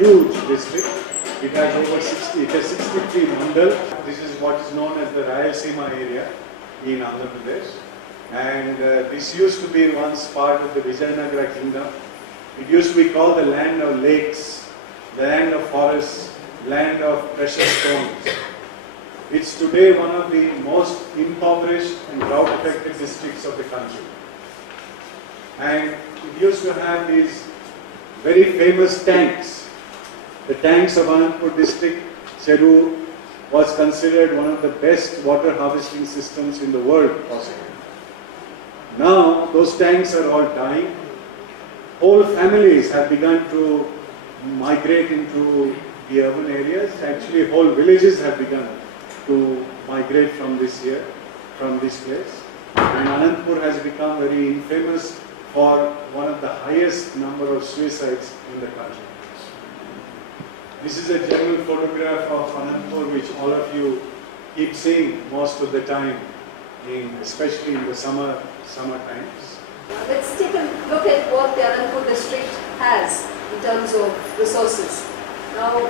huge district. It has over 60, it has 63 mandal. This is what is known as the Rayalaseema area in Andhra Pradesh. And this used to be once part of the Vijayanagara kingdom. It used to be called the land of lakes, the land of forests, land of precious stones. It's today one of the most impoverished and drought-affected districts of the country. And it used to have these very famous tanks. The tanks of Anandpur district, Cheru, was considered one of the best water harvesting systems in the world possible. Now those tanks are all dying. Whole families have begun to migrate into the urban areas. Actually, whole villages have begun to migrate from this place. And Anandpur has become very infamous for one of the highest number of suicides in the country. This is a general photograph of Anandpur, which all of you keep seeing most of the time, especially in the summer times. Let's take a look at what the Anandpur district has in terms of resources. Now,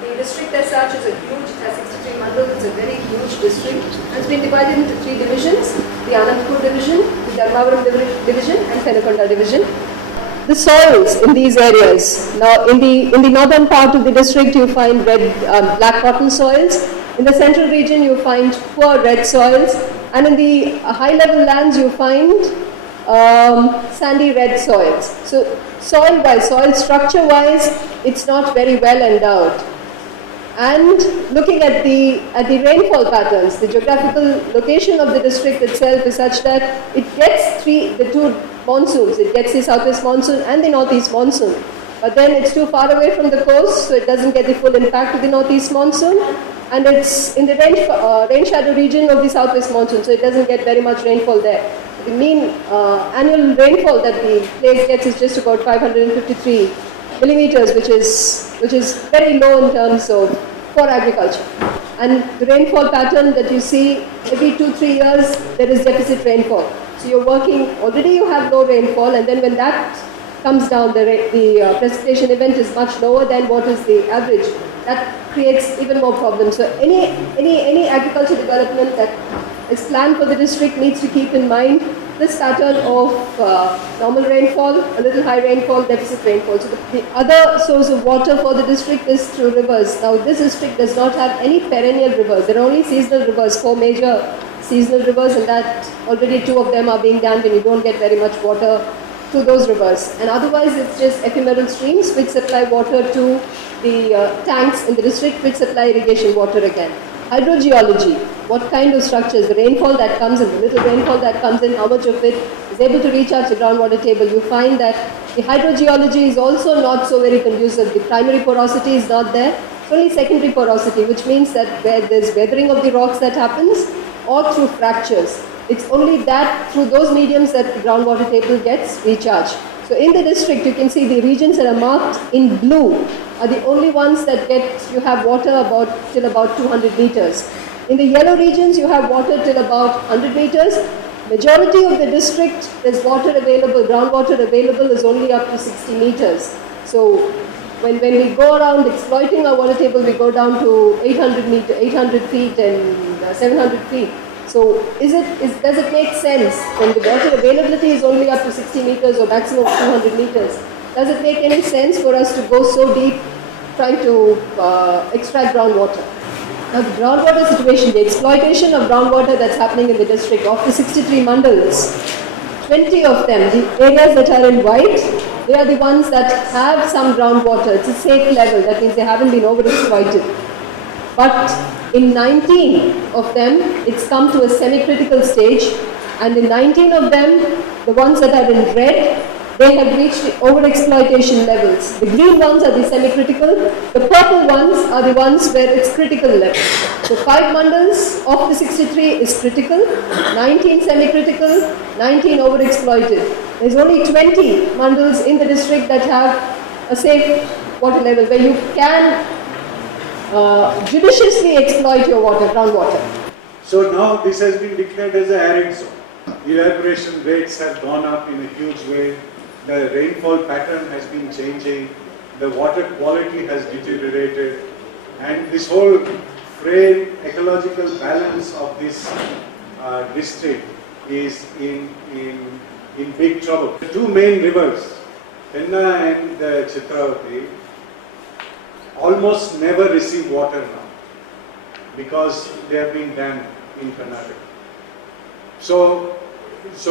the district as such is a huge, it has 63 mandals, it's a very huge district. It's been divided into 3 divisions, the Anandpur division, the Dharmavaram division and Penukonda division. The soils in these areas, now in the northern part of the district you find black cotton soils, in the central region you find poor red soils, and in the high level lands you find sandy red soils. So soil-wise, soil structure-wise, it's not very well endowed. And looking at the rainfall patterns, the geographical location of the district itself is such that it gets the two monsoons. It gets the southwest monsoon and the northeast monsoon. But then it's too far away from the coast, so it doesn't get the full impact of the northeast monsoon. And it's in the rain shadow region of the southwest monsoon, so it doesn't get very much rainfall there. The mean annual rainfall that the place gets is just about 553 millimeters, which is very low in terms of for agriculture. And the rainfall pattern that you see every 2-3 years there is deficit rainfall. So you're working, already you have low rainfall, and then when that comes down, the precipitation event is much lower than what is the average. That creates even more problems. So any agriculture development that is planned for the district needs to keep in mind this pattern of normal rainfall, a little high rainfall, deficit rainfall. So the other source of water for the district is through rivers. Now this district does not have any perennial rivers. There are only seasonal rivers, 4 major seasonal rivers, and that already 2 of them are being dammed and you don't get very much water through those rivers. And otherwise it's just ephemeral streams which supply water to the tanks in the district which supply irrigation water again. Hydrogeology, what kind of structures, the rainfall that comes in, the little rainfall that comes in, how much of it is able to recharge the groundwater table. You find that the hydrogeology is also not so very conducive. The primary porosity is not there, it's only secondary porosity, which means that where there's weathering of the rocks that happens or through fractures. It's only that through those mediums that the groundwater table gets recharged. So in the district, you can see the regions that are marked in blue are the only ones that you have water till about 200 meters. In the yellow regions, you have water till about 100 meters. Majority of the district, there's water available, groundwater available is only up to 60 meters. So when we go around exploiting our water table, we go down to 800 feet and 700 feet. So does it make sense when the water availability is only up to 60 meters or maximum of 200 meters? Does it make any sense for us to go so deep trying to extract groundwater? Now the groundwater situation, the exploitation of groundwater that's happening in the district, of the 63 mandals, 20 of them, the areas that are in white, they are the ones that have some groundwater. It's a safe level, that means they haven't been overexploited. But in 19 of them, it's come to a semi-critical stage, and in 19 of them, the ones that are in red, they have reached the overexploitation levels. The green ones are the semi-critical, the purple ones are the ones where it's critical level. So 5 mandals of the 63 is critical, 19 semi-critical, 19 overexploited. There's only 20 mandals in the district that have a safe water level where you can judiciously exploit your water, groundwater. So now this has been declared as an arid zone. Evaporation rates have gone up in a huge way. The rainfall pattern has been changing. the water quality has deteriorated, and this whole frail ecological balance of this district is in big trouble. The two main rivers, Penna and Chitravati, almost never receive water now because they have been dammed in Karnataka. So these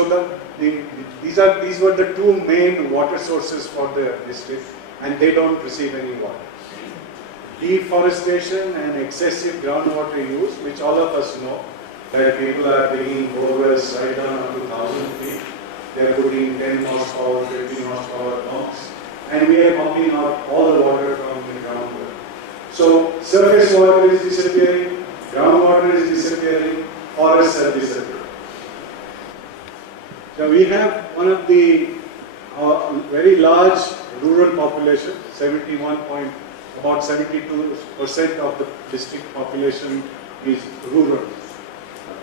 were the two main water sources for the district, and they don't receive any water. Deforestation and excessive groundwater use, which all of us know, that people are digging borewells right down up to 1,000 feet. They are putting 10 horsepower, 15 horsepower pumps, and we are pumping out all the water from the groundwater. So surface water is disappearing, groundwater is disappearing, forests are disappearing. So we have one of the very large rural population, about 72% of the district population is rural.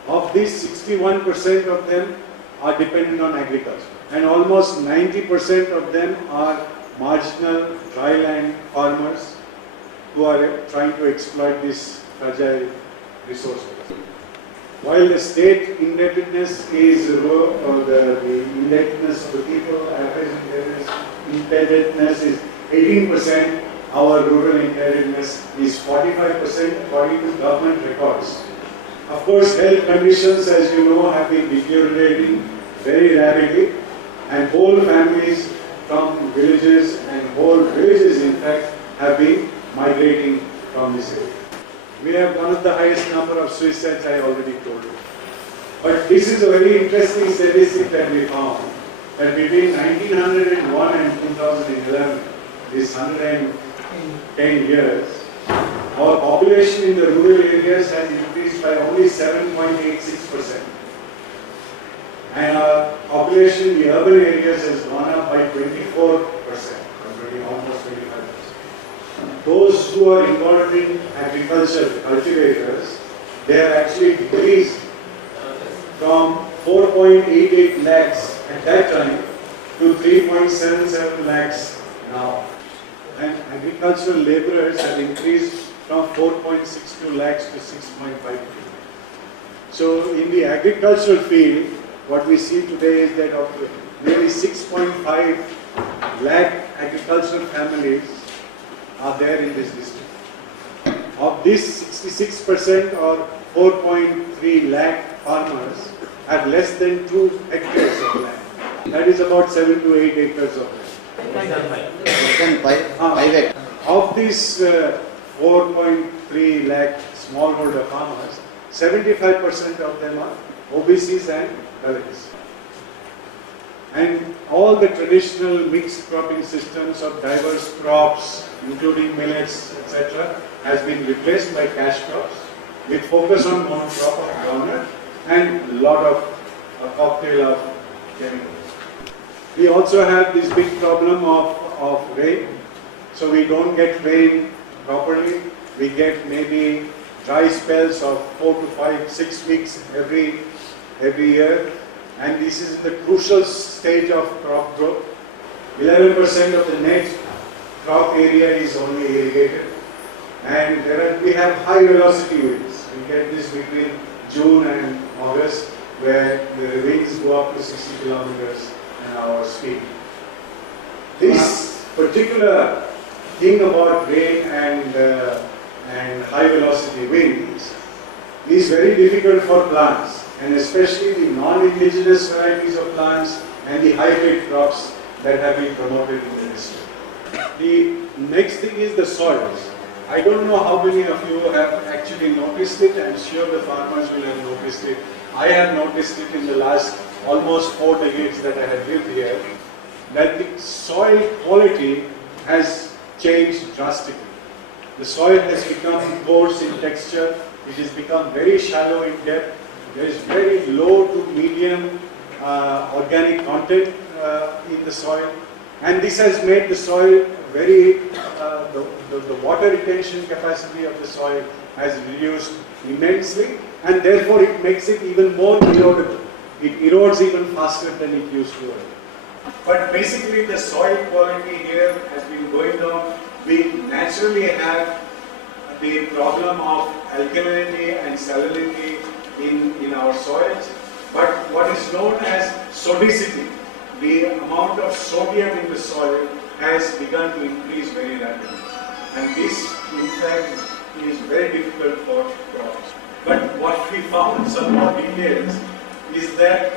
Of these, 61% of them are dependent on agriculture, and almost 90% of them are marginal dryland farmers who are trying to exploit this fragile resource. While the state indebtedness is low, or the indebtedness of the people, average indebtedness is 18%, our rural indebtedness is 45% according to government records. Of course, health conditions, as you know, have been deteriorating very rapidly, and whole families from villages, and whole villages in fact, have been migrating from this area. We have one of the highest number of suicides, I already told you. But this is a very interesting statistic that we found, that between 1901 and 2011, this 110 years, our population in the rural areas has increased by only 7.86%. And our population in the urban areas has gone up by 24%, almost 25%. Those who are involved in agriculture, cultivators, they have actually decreased from 4.88 lakhs at that time to 3.77 lakhs now. And agricultural laborers have increased from 4.62 lakhs to 6.52. So in the agricultural field, what we see today is that of nearly 6.5 lakh agricultural families are there in this district. Of this, 66% or 4.3 lakh farmers have less than 2 hectares of land. That is about 7 to 8 acres of land. Of these 4.3 lakh smallholder farmers, 75% of them are OBCs and Dalits. And all the traditional mixed cropping systems of diverse crops, including millets, etc., has been replaced by cash crops with focus on one crop of groundnut and a lot of a cocktail of chemicals. We also have this big problem of rain. So we don't get rain properly. We get maybe dry spells of 4 to 5, 6 weeks every year. And this is the crucial stage of crop growth. 11% of the net crop area is only irrigated. And we have high velocity winds. We get this between June and August, where the winds go up to 60 kilometers an hour speed. This particular thing about rain and high velocity winds is very difficult for plants, and especially the non-indigenous varieties of plants and the hybrid crops that have been promoted in the district. The next thing is the soils. I don't know how many of you have actually noticed it. I'm sure the farmers will have noticed it. I have noticed it in the last almost 4 decades that I have lived here, that the soil quality has changed drastically. The soil has become coarse in texture. It has become very shallow in depth. There is very low to medium organic content in the soil, and this has made the soil very, the water retention capacity of the soil has reduced immensely, and therefore it makes it even more erodible. It erodes even faster than it used to. But basically the soil quality here has been going down. We naturally have the problem of alkalinity and salinity in our soils. But what is known as sodicity, the amount of sodium in the soil has begun to increase very rapidly. And this, in fact, is very difficult for crops. But what we found, some more details, is that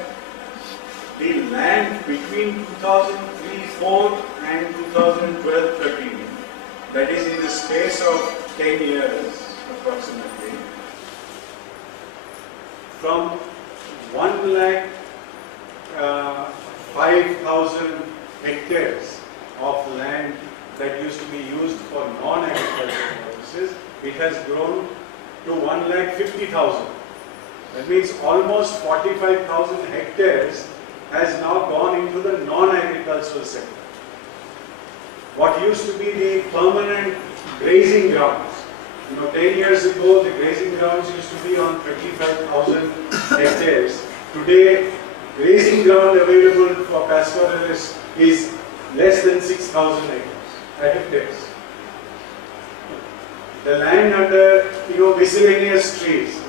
the land between 2003-04 and 2012-13, that is in the space of 10 years approximately, from 1,05,000 hectares of land that used to be used for non-agricultural purposes, it has grown to 1,50,000. That means almost 45,000 hectares has now gone into the non-agricultural sector. What used to be the permanent grazing grounds, 10 years ago the grazing grounds used to be on 35,000 hectares. Today, grazing ground available for pastoralists is less than 6,000 hectares. The land under, miscellaneous trees,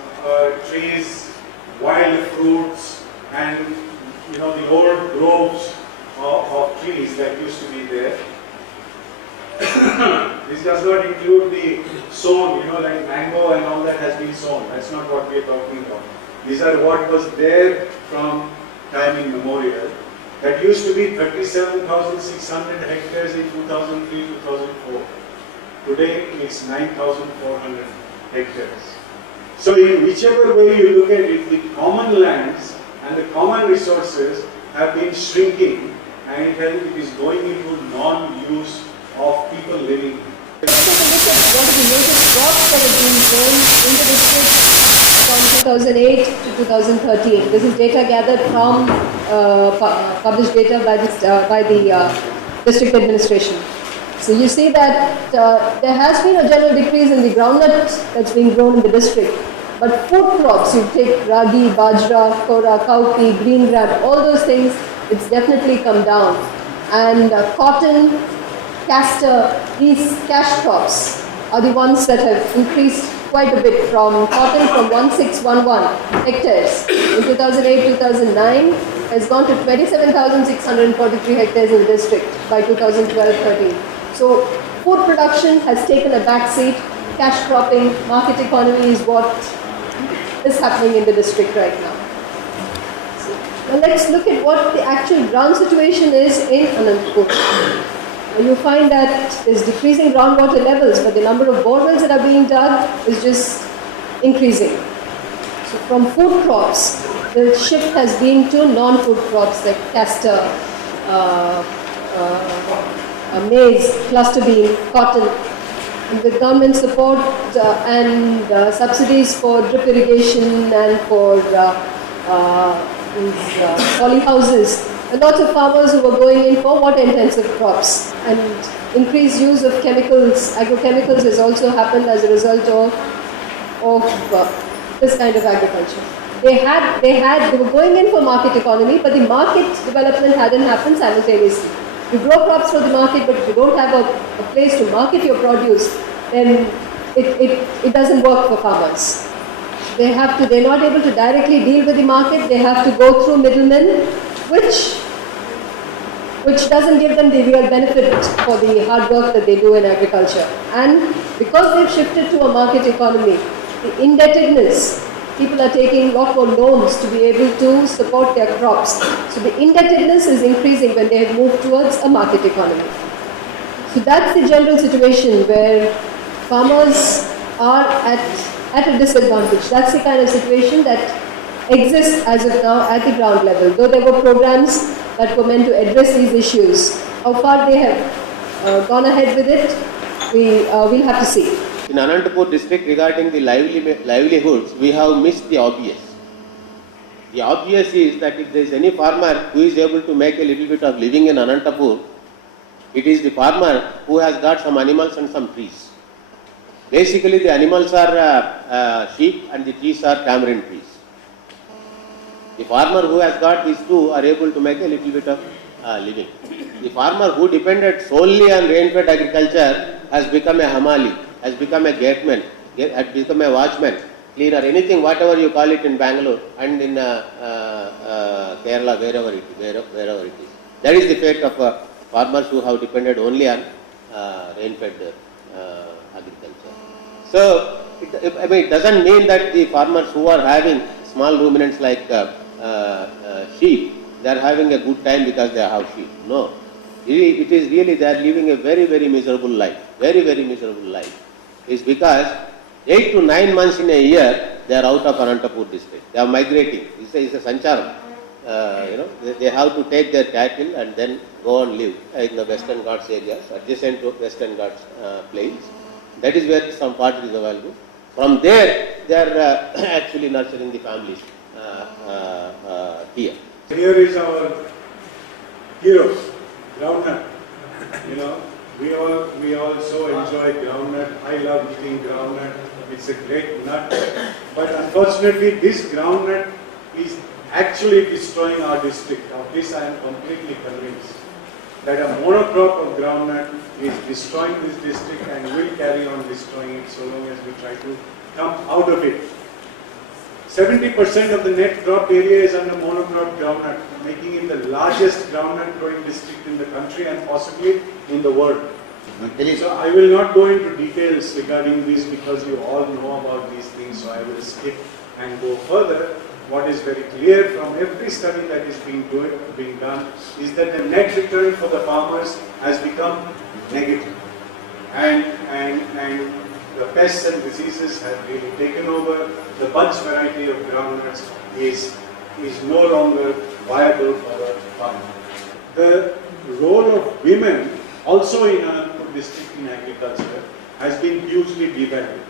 wild fruits, and the old groves of trees that used to be there. This does not include the sown, like mango and all that has been sown. That's not what we are talking about. These are what was there from time immemorial. That used to be 37,600 hectares in 2003-2004. Today it's 9,400 hectares. So in whichever way you look at it, the common lands and the common resources have been shrinking, and it is going into non-use of people living. What are the major crops that have been grown in the district from 2008 to 2013? This is data gathered from published data by the district administration. So you see that there has been a general decrease in the groundnut that's been grown in the district. But food crops, you take ragi, bajra, kora, cowpea, green gram, all those things, it's definitely come down. And cotton, castor, these cash crops are the ones that have increased quite a bit from cotton from 1611 hectares in 2008-2009 has gone to 27,643 hectares in the district by 2012-13. So food production has taken a back seat. Cash cropping, market economy is what is happening in the district right now. So, now let's look at what the actual ground situation is in Anantapur. You find that there's decreasing groundwater levels, but the number of borewells that are being dug is just increasing. So from food crops, the shift has been to non-food crops like castor, maize, cluster bean, cotton. And with government support and subsidies for drip irrigation and for poly houses, a lot of farmers who were going in for water-intensive crops, and increased use of chemicals, agrochemicals has also happened as a result of this kind of agriculture. They were going in for market economy, but the market development hadn't happened simultaneously. You grow crops for the market, but if you don't have a place to market your produce, then it doesn't work for farmers. They're not able to directly deal with the market. They have to go through middlemen, which doesn't give them the real benefit for the hard work that they do in agriculture. And because they've shifted to a market economy, the indebtedness, people are taking a lot more loans to be able to support their crops. So the indebtedness is increasing when they have moved towards a market economy. So that's the general situation where farmers are at a disadvantage. That's the kind of situation that exists as of now at the ground level. Though there were programs that were meant to address these issues, how far they have gone ahead with it, we'll have to see. In Anantapur district, regarding the livelihoods, we have missed the obvious. The obvious is that if there is any farmer who is able to make a little bit of living in Anantapur, it is the farmer who has got some animals and some trees. Basically, the animals are sheep and the trees are tamarind trees. The farmer who has got these two are able to make a little bit of living. The farmer who depended solely on rain-fed agriculture has become a hamali, has become a gateman, has become a watchman, cleaner, anything, whatever you call it in Bangalore and in Kerala, wherever it is. That is the fate of farmers who have depended only on rain-fed agriculture. So, it doesn't mean that the farmers who are having small ruminants like sheep, they are having a good time because they have sheep. No. It is really they are living a very, very miserable life. Very, very miserable life. It's because 8 to 9 months in a year, they are out of Anantapur district. They are migrating. It's a sancharam. They have to take their cattle and then go and live in the Western Ghats areas, adjacent to Western Ghats plains. That is where some part is available. From there, they are actually nurturing the families here. Here is our hero, groundnut. We also enjoy groundnut. I love eating groundnut. It's a great nut. But unfortunately, this groundnut is actually destroying our district. Of this I am completely convinced. That a monocrop of groundnut is destroying this district and will carry on destroying it so long as we try to come out of it. 70% of the net crop area is under monocrop groundnut, making it the largest groundnut growing district in the country and possibly in the world. So I will not go into details regarding this because you all know about these things, so I will skip and go further. What is very clear from every study that is being done is that the net return for the farmers has become negative. And the pests and diseases have really taken over. The bunch variety of groundnuts is no longer viable for the farmer. The role of women also in Anantapur district in agriculture has been hugely devalued.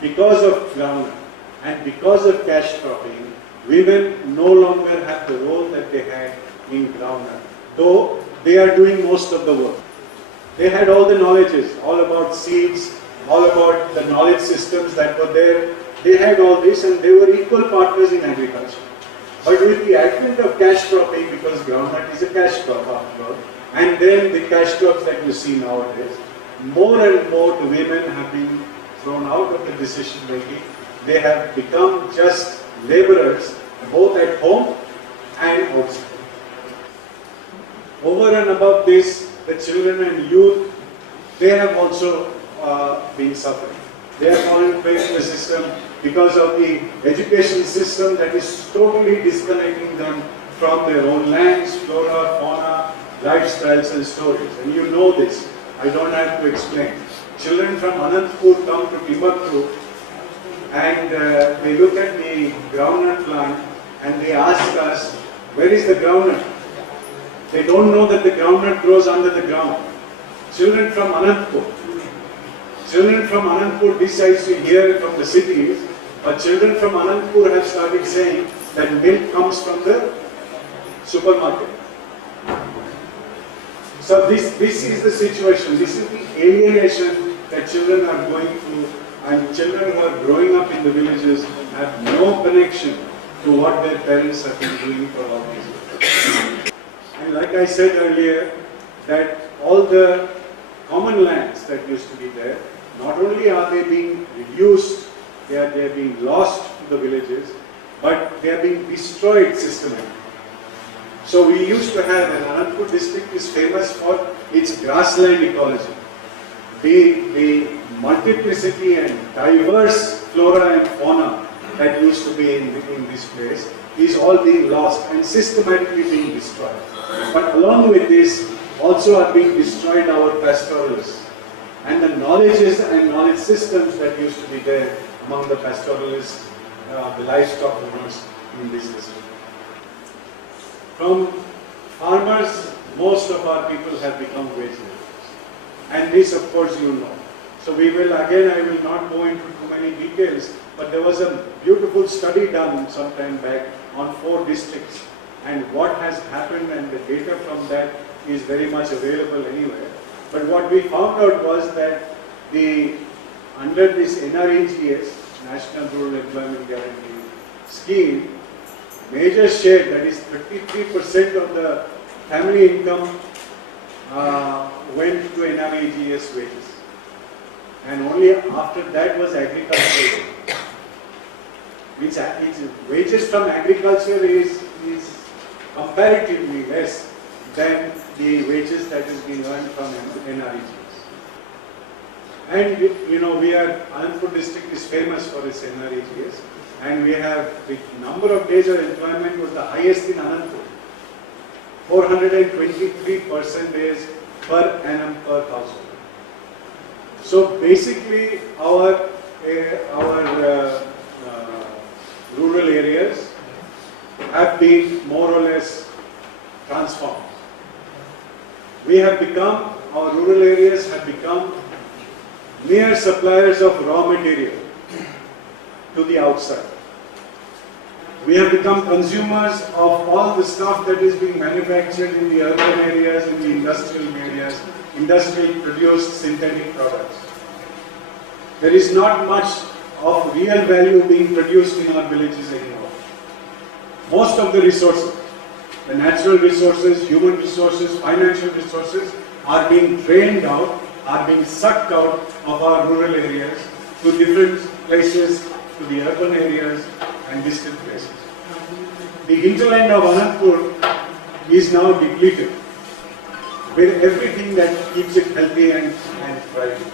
Because of groundnut and because of cash cropping, women no longer have the role that they had in groundnut, though they are doing most of the work. They had all the knowledges, all about seeds, all about the knowledge systems that were there. They had all this and they were equal partners in agriculture. But with the advent of cash cropping, because groundnut is a cash crop after all, and then the cash crops that you see nowadays, more and more the women have been thrown out of the decision making. They have become just laborers, both at home and outside. Over and above this, the children and youth, they have also been suffering. They are falling prey to the system because of the education system that is totally disconnecting them from their own lands, flora, fauna, lifestyles and stories. And you know this. I don't have to explain. Children from Anantapur come to Timbuktu and they look at the groundnut plant and they ask us, where is the groundnut? They don't know that the groundnut grows under the ground. Children from Anantapur decides to hear from the cities, but children from Anantapur have started saying that milk comes from the supermarket. So this is the situation, this is the alienation that children are going through, and children who are growing up in the villages have no connection to what their parents have been doing for all these years. And like I said earlier, that all the common lands that used to be there, not only are they being reduced, they are being lost to the villages, but they are being destroyed systematically. So we used to have, and Anantapur district is famous for its grassland ecology. The multiplicity and diverse flora and fauna that used to be in this place is all being lost and systematically being destroyed. But along with this, also are being destroyed our pastoralists and the knowledges and knowledge systems that used to be there among the pastoralists, the livestock owners in this district. From farmers, most of our people have become wage laborers. And this, of course, you know. So we will, again, I will not go into too many details, but there was a beautiful study done some time back on 4 districts. And what has happened, and the data from that is very much available anywhere. But what we found out was that under this NREGS, National Rural Employment Guarantee Scheme, major share, that is 33% of the family income went to NREGS wages. And only after that was agriculture. Which wages from agriculture is comparatively less than the wages that is being earned from NREGS. And Anandapur district is famous for its NREGS, and we have the number of days of employment was the highest in Anandapur. 423% days per annum per household. So basically, our rural areas have been more or less transformed. Our rural areas have become mere suppliers of raw material to the outside. We have become consumers of all the stuff that is being manufactured in the urban areas, in the industrial areas, industrially produced synthetic products. There is not much of real value being produced in our villages anymore. Most of the resources, the natural resources, human resources, financial resources are being drained out, are being sucked out of our rural areas to different places, to the urban areas and distant places. The hinterland of Anandapur is now depleted with everything that keeps it healthy and thriving.